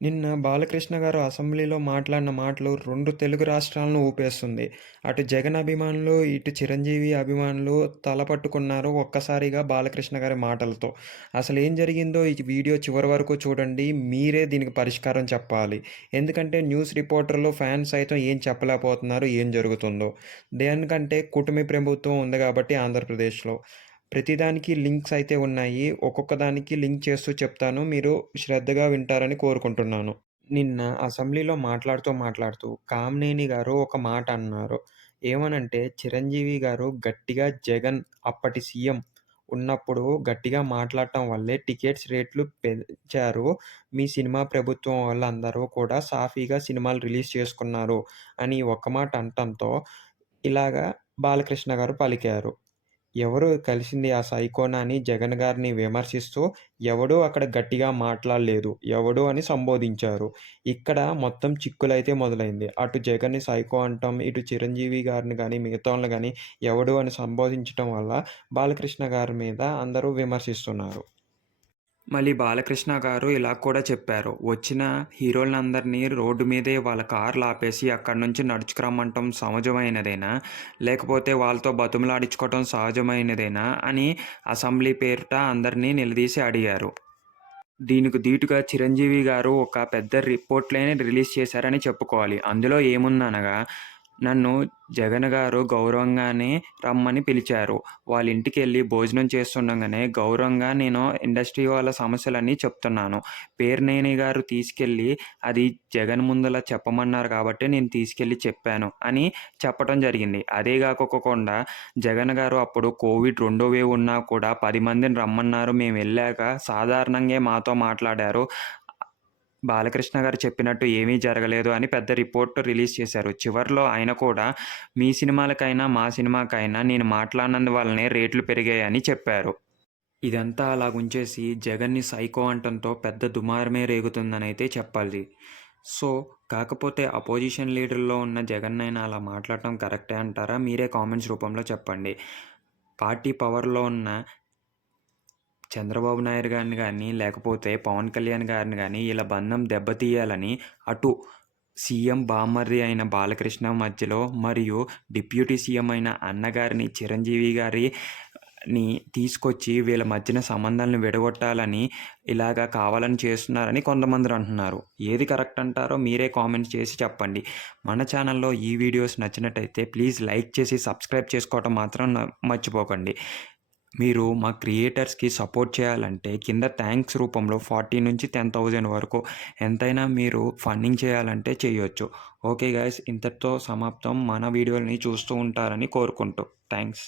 నిన్న బాలకృష్ణ గారు అసెంబ్లీలో మాట్లాడిన మాటలు రెండు తెలుగు రాష్ట్రాలను ఊపేస్తుంది. అటు జగన్ అభిమానులు, ఇటు చిరంజీవి అభిమానులు తలపట్టుకున్నారు ఒక్కసారిగా బాలకృష్ణ గారి మాటలతో. అసలు ఏం జరిగిందో ఈ వీడియో చివరి వరకు చూడండి. మీరే దీనికి పరిష్కారం చెప్పాలి. ఎందుకంటే న్యూస్ రిపోర్టర్లు, ఫ్యాన్స్ సైతం ఏం చెప్పలేకపోతున్నారు ఏం జరుగుతుందో. దేనికంటే కూటమి ప్రభుత్వం ఉంది కాబట్టి ఆంధ్రప్రదేశ్‌లో. ప్రతిదానికి లింక్స్ అయితే ఉన్నాయి. ఒక్కొక్క దానికి లింక్ చేస్తూ చెప్తాను. మీరు శ్రద్ధగా వింటారని కోరుకుంటున్నాను. నిన్న అసెంబ్లీలో మాట్లాడుతూ, మాట్లాడుతూ కామినేని గారు ఒక మాట అన్నారు. ఏమనంటే చిరంజీవి గారు గట్టిగా జగన్ అప్పటి సీఎం ఉన్నప్పుడు గట్టిగా మాట్లాడటం వల్లే టికెట్స్ రేట్లు పెంచారు. మీ సినిమా ప్రభుత్వం వాళ్ళందరూ కూడా సాఫీగా సినిమాలు రిలీజ్ చేసుకున్నారు అని ఒక మాట అనటంతో ఇలాగా బాలకృష్ణ గారు పలికారు. ఎవరు కలిసింది ఆ సైకోనా అని జగన్ గారిని విమర్శిస్తూ ఎవడూ అక్కడ గట్టిగా మాట్లాడలేదు. ఎవడు అని సంబోధించారు. ఇక్కడ మొత్తం చిక్కులైతే మొదలైంది. అటు జగన్‌ని సైకో అంటాం ఇటు చిరంజీవి గారిని కానీ మిగతా వాళ్ళని కానీ ఎవడు అని సంబోధించటం వల్ల బాలకృష్ణ గారి మీద అందరూ విమర్శిస్తున్నారు. మళ్ళీ బాలకృష్ణ గారు ఇలా కూడా చెప్పారు. వచ్చిన హీరోలందరినీ రోడ్డు మీదే వాళ్ళ కార్లు ఆపేసి అక్కడి నుంచి నడుచుకురమ్మంటం సహజమైనదేనా? లేకపోతే వాళ్ళతో బతుములాడించుకోవటం సహజమైనదేనా? అని అసెంబ్లీ పేరిట అందరినీ నిలదీసి అడిగారు. దీనికి ధీటుగా చిరంజీవి గారు ఒక పెద్ద రిపోర్ట్‌లనే రిలీజ్ చేశారని చెప్పుకోవాలి. అందులో ఏముందనగా నన్ను జగన్ గారు గౌరవంగానే రమ్మని పిలిచారు. వాళ్ళ ఇంటికెళ్ళి భోజనం చేస్తుండగానే గౌరవంగా నేను ఇండస్ట్రీ వాళ్ళ సమస్యలన్నీ చెప్తున్నాను. పేర్నేని గారు తీసుకెళ్ళి అది జగన్ ముందల చెప్పమన్నారు కాబట్టి నేను తీసుకెళ్ళి చెప్పాను అని చెప్పటం జరిగింది. అదే గాకోకుండా జగన్ గారు అప్పుడు కోవిడ్ రెండో వేవ్ ఉన్నా కూడా పది మందిని రమ్మన్నారు. మేము వెళ్ళాక సాధారణంగా మాతో మాట్లాడారు. బాలకృష్ణ గారు చెప్పినట్టు ఏమీ జరగలేదు అని పెద్ద రిపోర్ట్ రిలీజ్ చేశారు. చివర్లో ఆయన కూడా మీ సినిమాలకైనా, మా సినిమాకైనా నేను మాట్లాడినందు వల్లనే రేట్లు పెరిగాయని చెప్పారు. ఇదంతా అలా ఉంచేసి జగన్‌ని సైకో అంటంతో పెద్ద దుమారమే రేగుతుందనైతే చెప్పాలి. సో, కాకపోతే అపోజిషన్ లీడర్‌లో ఉన్న జగన్ అయినా అలా మాట్లాడటం కరెక్టే అంటారా? మీరే కామెంట్స్ రూపంలో చెప్పండి. పార్టీ పవర్‌లో ఉన్న చంద్రబాబు నాయుడు గారిని కానీ లేకపోతే పవన్ కళ్యాణ్ గారిని కానీ ఇలా బంధం దెబ్బతీయాలని అటు సీఎం బామర్రి అయిన బాలకృష్ణ మధ్యలో మరియు డిప్యూటీ సీఎం అయిన అన్నగారిని చిరంజీవి గారిని తీసుకొచ్చి వీళ్ళ మధ్యన సంబంధాలను విడగొట్టాలని ఇలాగా కావాలని చేస్తున్నారని కొంతమంది అంటున్నారు. ఏది కరెక్ట్ అంటారో మీరే కామెంట్ చేసి చెప్పండి. మన ఛానల్‌లో ఈ వీడియోస్ నచ్చినట్టయితే ప్లీజ్ లైక్ చేసి సబ్స్క్రైబ్ చేసుకోవటం మాత్రం మర్చిపోకండి. మీరు మా క్రియేటర్స్‌కి సపోర్ట్ చేయాలంటే కింద థ్యాంక్స్ రూపంలో 40-10,000 వరకు ఎంతైనా మీరు ఫండింగ్ చేయాలంటే చేయొచ్చు. ఓకే గైస్ ఇంతటితో సమాప్తం. మన వీడియోని చూస్తూ ఉంటారని కోరుకుంటూ థ్యాంక్స్